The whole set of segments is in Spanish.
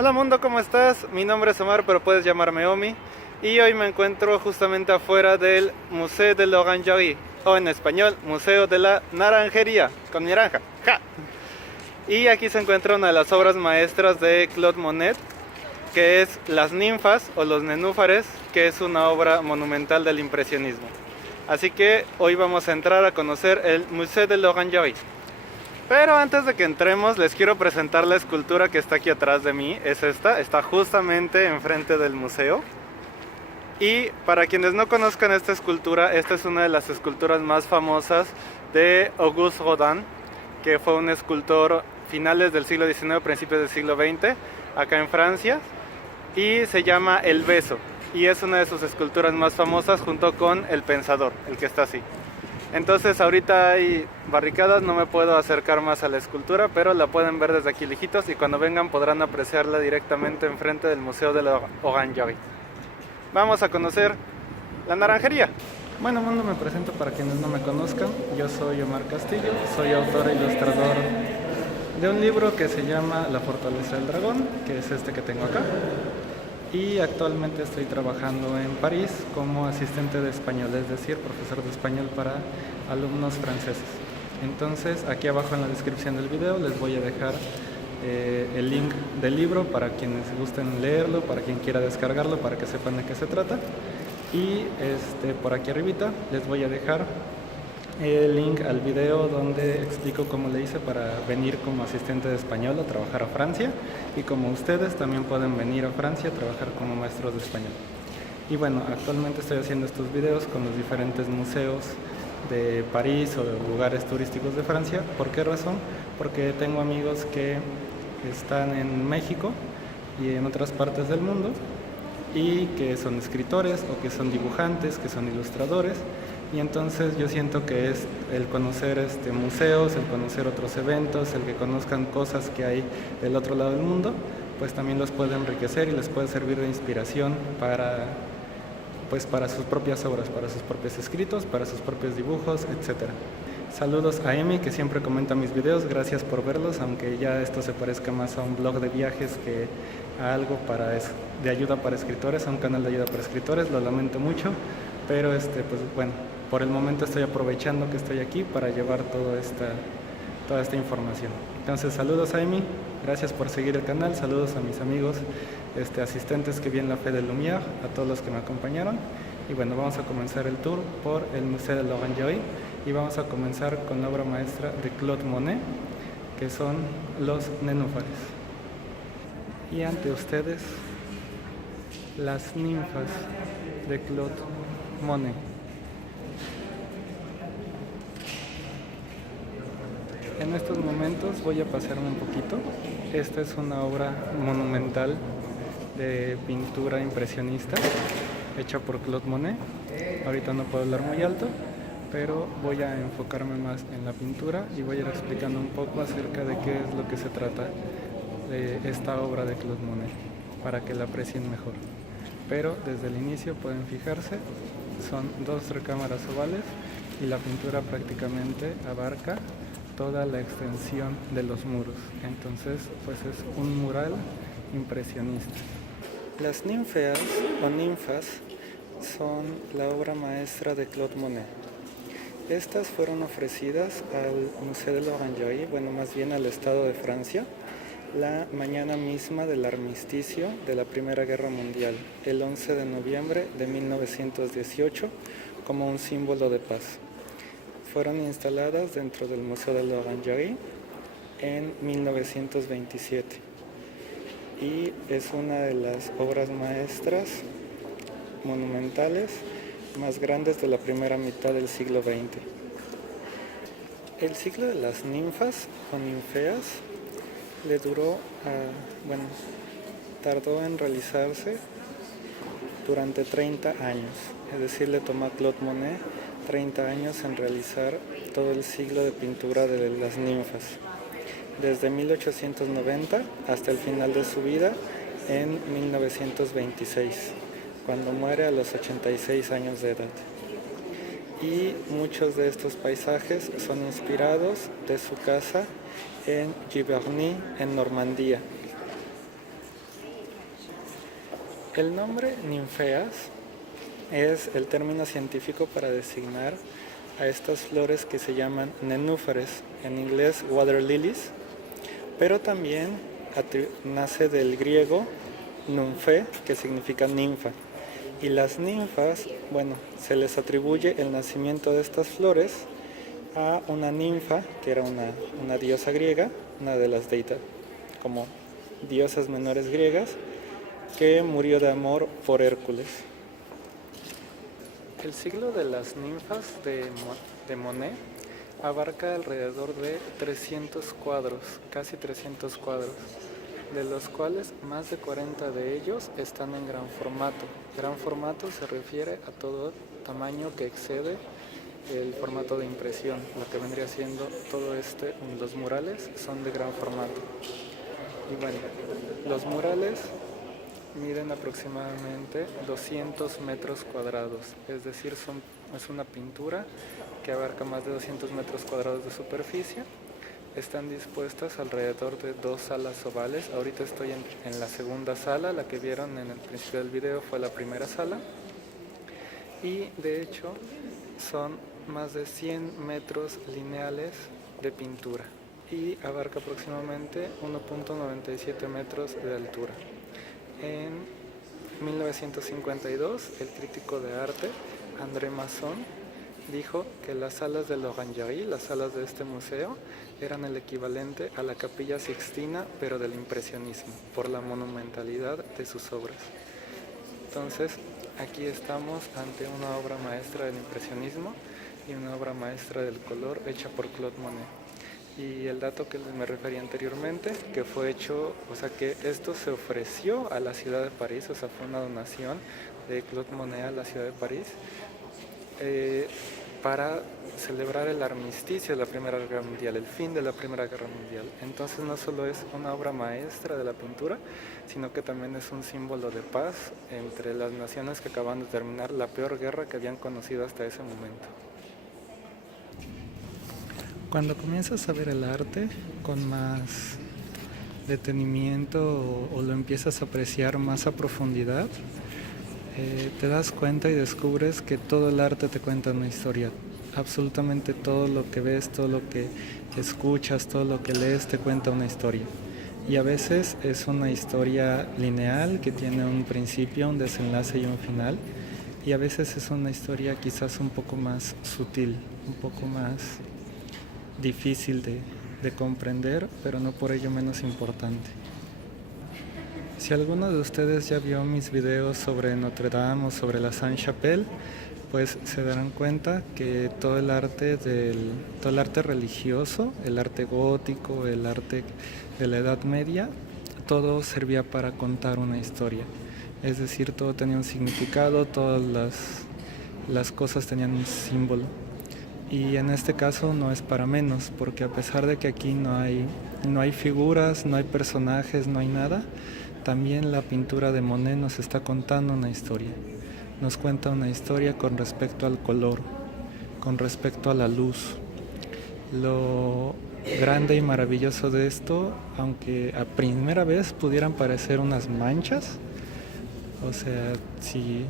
Hola mundo, ¿cómo estás? Mi nombre es Omar, pero puedes llamarme Omi. Y hoy me encuentro justamente afuera del Musée de l'Orangerie, o en español, Museo de la Naranjería, con mi naranja. ¡Ja! Y aquí se encuentra una de las obras maestras de Claude Monet, que es Las ninfas o los nenúfares, que es una obra monumental del impresionismo. Así que hoy vamos a entrar a conocer el Musée de l'Orangerie. Pero antes de que entremos, les quiero presentar la escultura que está aquí atrás de mí. Es esta, está justamente enfrente del museo. Y para quienes no conozcan esta escultura, esta es una de las esculturas más famosas de Auguste Rodin, que fue un escultor finales del siglo XIX, principios del siglo XX, acá en Francia. Y se llama El Beso. Y es una de sus esculturas más famosas junto con El Pensador, el que está así. Entonces ahorita hay barricadas, no me puedo acercar más a la escultura, pero la pueden ver desde aquí lejitos y cuando vengan podrán apreciarla directamente enfrente del Museo de la Orangerie. Vamos a conocer la naranjería. Bueno, mundo, me presento para quienes no me conozcan. Yo soy Omar Castillo, soy autor e ilustrador de un libro que se llama La Fortaleza del Dragón, que es este que tengo acá. Y actualmente estoy trabajando en París como asistente de español, es decir, profesor de español para alumnos franceses. Entonces, aquí abajo en la descripción del video les voy a dejar el link del libro para quienes gusten leerlo, para quien quiera descargarlo, para que sepan de qué se trata. Y por aquí arribita les voy a dejar el link al video donde explico cómo le hice para venir como asistente de español a trabajar a Francia, y como ustedes también pueden venir a Francia a trabajar como maestros de español. Y bueno, actualmente estoy haciendo estos videos con los diferentes museos de París o de lugares turísticos de Francia. ¿Por qué razón? Porque tengo amigos que están en México y en otras partes del mundo y que son escritores o que son dibujantes, que son ilustradores. Y entonces yo siento que es el conocer museos, el conocer otros eventos, el que conozcan cosas que hay del otro lado del mundo, pues también los puede enriquecer y les puede servir de inspiración para sus propias obras, para sus propios escritos, para sus propios dibujos, etc. Saludos a Emi, que siempre comenta mis videos, gracias por verlos, aunque ya esto se parezca más a un blog de viajes que a algo de ayuda para escritores, a un canal de ayuda para escritores, lo lamento mucho, pero pues bueno, por el momento estoy aprovechando que estoy aquí para llevar toda esta información. Entonces, saludos a Emi, gracias por seguir el canal, saludos a mis amigos asistentes que vi en la Fe de Lumière, a todos los que me acompañaron. Y bueno, vamos a comenzar el tour por el Musée de l'Orangerie y vamos a comenzar con la obra maestra de Claude Monet, que son Los nenúfares. Y ante ustedes, Las ninfas de Claude Monet. En estos momentos voy a pasarme un poquito. Esta es una obra monumental de pintura impresionista hecha por Claude Monet. Ahorita no puedo hablar muy alto, pero voy a enfocarme más en la pintura y voy a ir explicando un poco acerca de qué es lo que se trata de esta obra de Claude Monet, para que la aprecien mejor. Pero desde el inicio pueden fijarse, son dos recámaras ovales y la pintura prácticamente abarca toda la extensión de los muros. Entonces, pues es un mural impresionista. Las ninfeas o ninfas son la obra maestra de Claude Monet. Estas fueron ofrecidas al Musée de l'Orangerie, bueno, más bien al Estado de Francia, la mañana misma del armisticio de la Primera Guerra Mundial, el 11 de noviembre de 1918, como un símbolo de paz. Fueron instaladas dentro del Museo de l'Orangerie en 1927 y es una de las obras maestras monumentales más grandes de la primera mitad del siglo XX. El ciclo de las ninfas o ninfeas le tardó en realizarse durante 30 años, es decir, le tomó a Claude Monet 30 años en realizar todo el ciclo de pintura de las ninfas, desde 1890 hasta el final de su vida en 1926, cuando muere a los 86 años de edad. Y muchos de estos paisajes son inspirados de su casa en Giverny, en Normandía. El nombre ninfeas es el término científico para designar a estas flores que se llaman nenúfares, en inglés water lilies, pero también nace del griego nunfe, que significa ninfa. Y las ninfas, bueno, se les atribuye el nacimiento de estas flores a una ninfa, que era una diosa griega, una de las deidades, como diosas menores griegas, que murió de amor por Hércules. El siglo de las ninfas de Monet abarca alrededor de 300 cuadros, casi 300 cuadros, de los cuales más de 40 de ellos están en gran formato. Gran formato se refiere a todo tamaño que excede el formato de impresión, lo que vendría siendo los murales son de gran formato. Y bueno, los murales miden aproximadamente 200 metros cuadrados, es decir, es una pintura que abarca más de 200 metros cuadrados de superficie. Están dispuestas alrededor de 2 salas ovales. Ahorita estoy en la segunda sala, la que vieron en el principio del video fue la primera sala. Y de hecho son más de 100 metros lineales de pintura y abarca aproximadamente 1.97 metros de altura. En 1952, el crítico de arte André Masson dijo que las salas de l'Orangerie, las salas de este museo, eran el equivalente a la Capilla Sixtina, pero del impresionismo, por la monumentalidad de sus obras. Entonces, aquí estamos ante una obra maestra del impresionismo y una obra maestra del color hecha por Claude Monet. Y el dato que me referí anteriormente, que fue hecho, o sea que esto se ofreció a la ciudad de París, o sea fue una donación de Claude Monet a la ciudad de París, para celebrar el armisticio de la Primera Guerra Mundial, el fin de la Primera Guerra Mundial. Entonces no solo es una obra maestra de la pintura, sino que también es un símbolo de paz entre las naciones que acaban de terminar la peor guerra que habían conocido hasta ese momento. Cuando comienzas a ver el arte con más detenimiento o lo empiezas a apreciar más a profundidad, te das cuenta y descubres que todo el arte te cuenta una historia. Absolutamente todo lo que ves, todo lo que escuchas, todo lo que lees te cuenta una historia. Y a veces es una historia lineal que tiene un principio, un desenlace y un final. Y a veces es una historia quizás un poco más sutil, un poco más difícil de comprender, pero no por ello menos importante. Si alguno de ustedes ya vio mis videos sobre Notre Dame o sobre la Sainte-Chapelle, pues se darán cuenta que todo el arte religioso, el arte gótico, el arte de la Edad Media, todo servía para contar una historia. Es decir, todo tenía un significado, todas las cosas tenían un símbolo. Y en este caso no es para menos, porque a pesar de que aquí no hay figuras, no hay personajes, no hay nada, también la pintura de Monet nos está contando una historia. Nos cuenta una historia con respecto al color, con respecto a la luz. Lo grande y maravilloso de esto, aunque a primera vez pudieran parecer unas manchas, o sea, si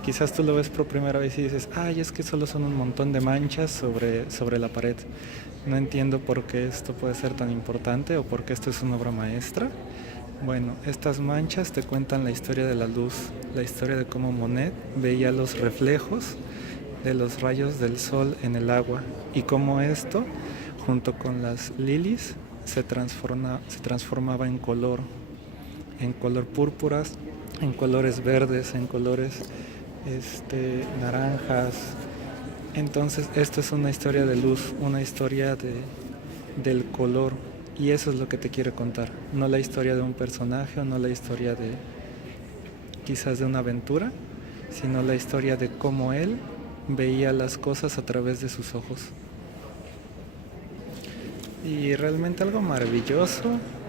quizás tú lo ves por primera vez y dices, ay, es que solo son un montón de manchas sobre la pared. No entiendo por qué esto puede ser tan importante o por qué esto es una obra maestra. Bueno, estas manchas te cuentan la historia de la luz, la historia de cómo Monet veía los reflejos de los rayos del sol en el agua y cómo esto, junto con las lilies, se transformaba en color púrpuras, en colores verdes, en colores naranjas. Entonces esto es una historia de luz, una historia del color, y eso es lo que te quiere contar, no la historia de un personaje o no la historia de quizás de una aventura, sino la historia de cómo él veía las cosas a través de sus ojos. Y realmente algo maravilloso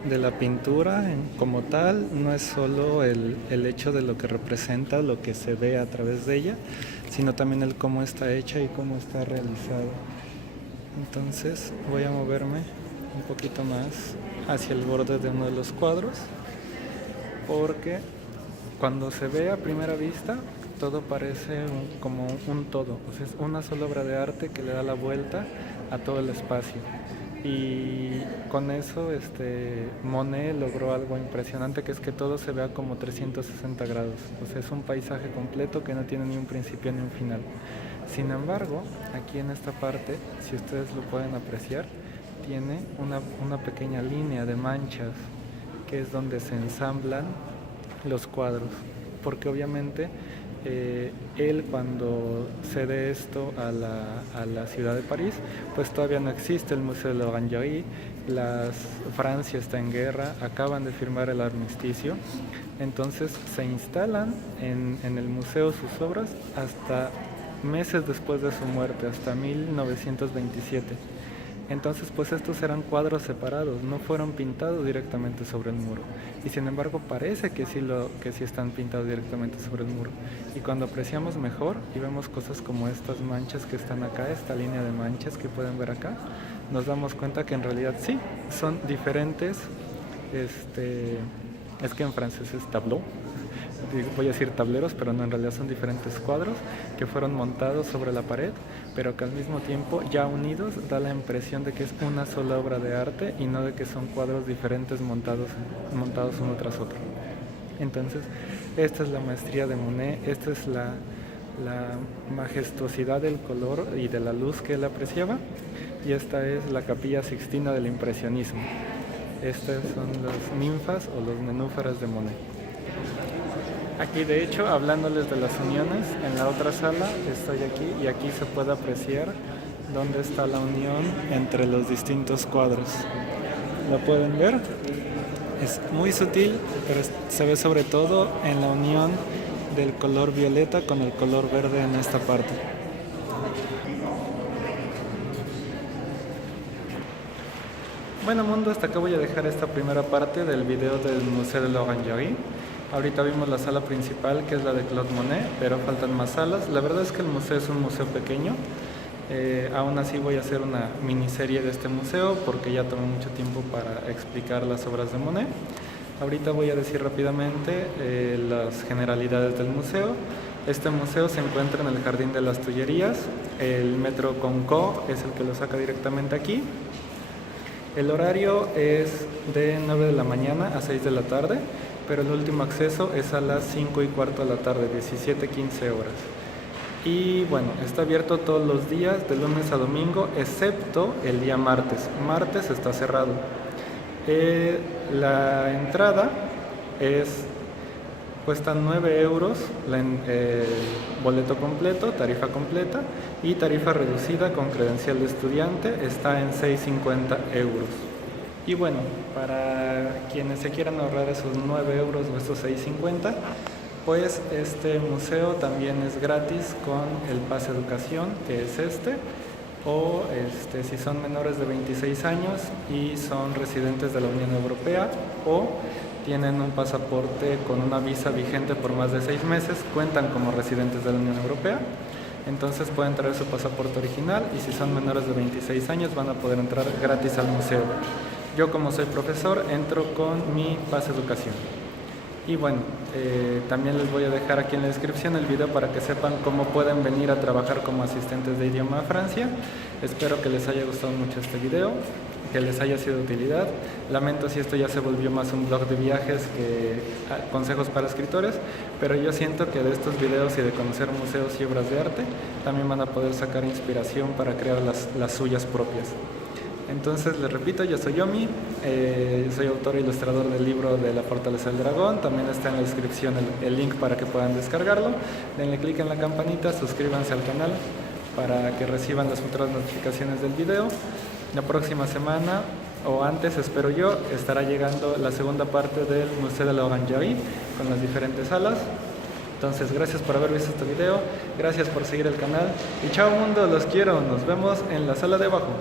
de la pintura como tal no es solo el hecho de lo que representa, lo que se ve a través de ella, sino también el cómo está hecha y cómo está realizada. Entonces voy a moverme un poquito más hacia el borde de uno de los cuadros, porque Cuando se ve a primera vista, todo parece como un todo, o sea, es una sola obra de arte que le da la vuelta a todo el espacio. Y con eso Monet logró algo impresionante, que es que todo se vea como 360 grados, o sea, es un paisaje completo que no tiene ni un principio ni un final. Sin embargo, aquí en esta parte, si ustedes lo pueden apreciar, tiene una pequeña línea de manchas, que es donde se ensamblan los cuadros, porque obviamente él, cuando cede esto a la ciudad de París, pues todavía no existe el Museo de l'Orangerie, Francia está en guerra, acaban de firmar el armisticio, entonces se instalan en el museo sus obras hasta meses después de su muerte, hasta 1927. Entonces, pues estos eran cuadros separados, no fueron pintados directamente sobre el muro. Y sin embargo, parece que sí están pintados directamente sobre el muro. Y cuando apreciamos mejor y vemos cosas como estas manchas que están acá, esta línea de manchas que pueden ver acá, nos damos cuenta que en realidad sí, son diferentes, es que en francés es tableau, voy a decir tableros, pero no, en realidad son diferentes cuadros que fueron montados sobre la pared, pero que al mismo tiempo, ya unidos, da la impresión de que es una sola obra de arte y no de que son cuadros diferentes montados uno tras otro. Entonces, esta es la maestría de Monet, esta es la majestuosidad del color y de la luz que él apreciaba, y esta es la Capilla Sixtina del impresionismo. Estas son las ninfas o los nenúfares de Monet. Aquí, de hecho, hablándoles de las uniones, en la otra sala estoy aquí y aquí se puede apreciar dónde está la unión entre los distintos cuadros. ¿Lo pueden ver? Es muy sutil, pero se ve sobre todo en la unión del color violeta con el color verde en esta parte. Bueno, mundo, hasta acá voy a dejar esta primera parte del video del Museo de l'Orangerie. Ahorita vimos la sala principal, que es la de Claude Monet, pero faltan más salas. La verdad es que el museo es un museo pequeño. Aún así voy a hacer una miniserie de este museo porque ya tomé mucho tiempo para explicar las obras de Monet. Ahorita voy a decir rápidamente las generalidades del museo. Este museo se encuentra en el Jardín de las Tullerías. El metro Concorde es el que lo saca directamente aquí. El horario es de 9 de la mañana a 6 de la tarde, pero el último acceso es a las 5:15 de la tarde, 17:15 horas. Y bueno, está abierto todos los días, de lunes a domingo, excepto el día martes. Martes está cerrado. La entrada cuesta 9 euros, boleto completo, tarifa completa, y tarifa reducida con credencial de estudiante está en 6,50 euros. Y bueno, para quienes se quieran ahorrar esos 9 euros o esos 6,50, pues este museo también es gratis con el Pase Educación, que es o si son menores de 26 años y son residentes de la Unión Europea o tienen un pasaporte con una visa vigente por más de 6 meses, cuentan como residentes de la Unión Europea. Entonces pueden traer su pasaporte original y si son menores de 26 años van a poder entrar gratis al museo. Yo, como soy profesor, entro con mi Pase Educación. Y bueno, también les voy a dejar aquí en la descripción el video para que sepan cómo pueden venir a trabajar como asistentes de idioma a Francia. Espero que les haya gustado mucho este video, que les haya sido de utilidad. Lamento si esto ya se volvió más un blog de viajes que consejos para escritores, pero yo siento que de estos videos y de conocer museos y obras de arte también van a poder sacar inspiración para crear las suyas propias. Entonces, les repito, yo soy Yomi, soy autor e ilustrador del libro de La Fortaleza del Dragón. También está en la descripción el link para que puedan descargarlo. Denle clic en la campanita, suscríbanse al canal para que reciban las futuras notificaciones del video. La próxima semana, o antes espero yo, estará llegando la segunda parte del Museo de l'Orangerie con las diferentes salas. Entonces, gracias por haber visto este video, gracias por seguir el canal y chao mundo, los quiero, nos vemos en la sala de abajo.